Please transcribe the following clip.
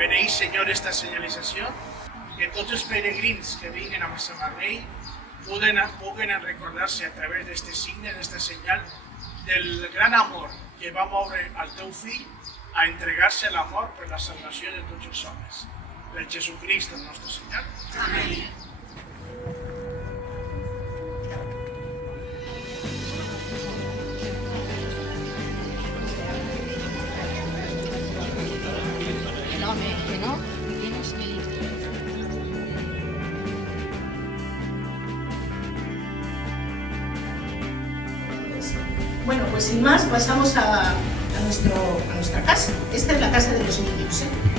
Venéis, Senyor, esta senyalització, que tots els peregrins que vinguen a Massamagrell puguen recordar-se a través d'aquest signe, d'aquesta senyal, del gran amor que va moure al teu fill a entregar-se a la mort per la salvació de tots els homes. Per Jesucrist, el nostre Senyor. Amén. El home que no, tienes que ir. Bueno, pues sin más pasamos a nuestra casa. Esta es la casa de los niños, ¿eh?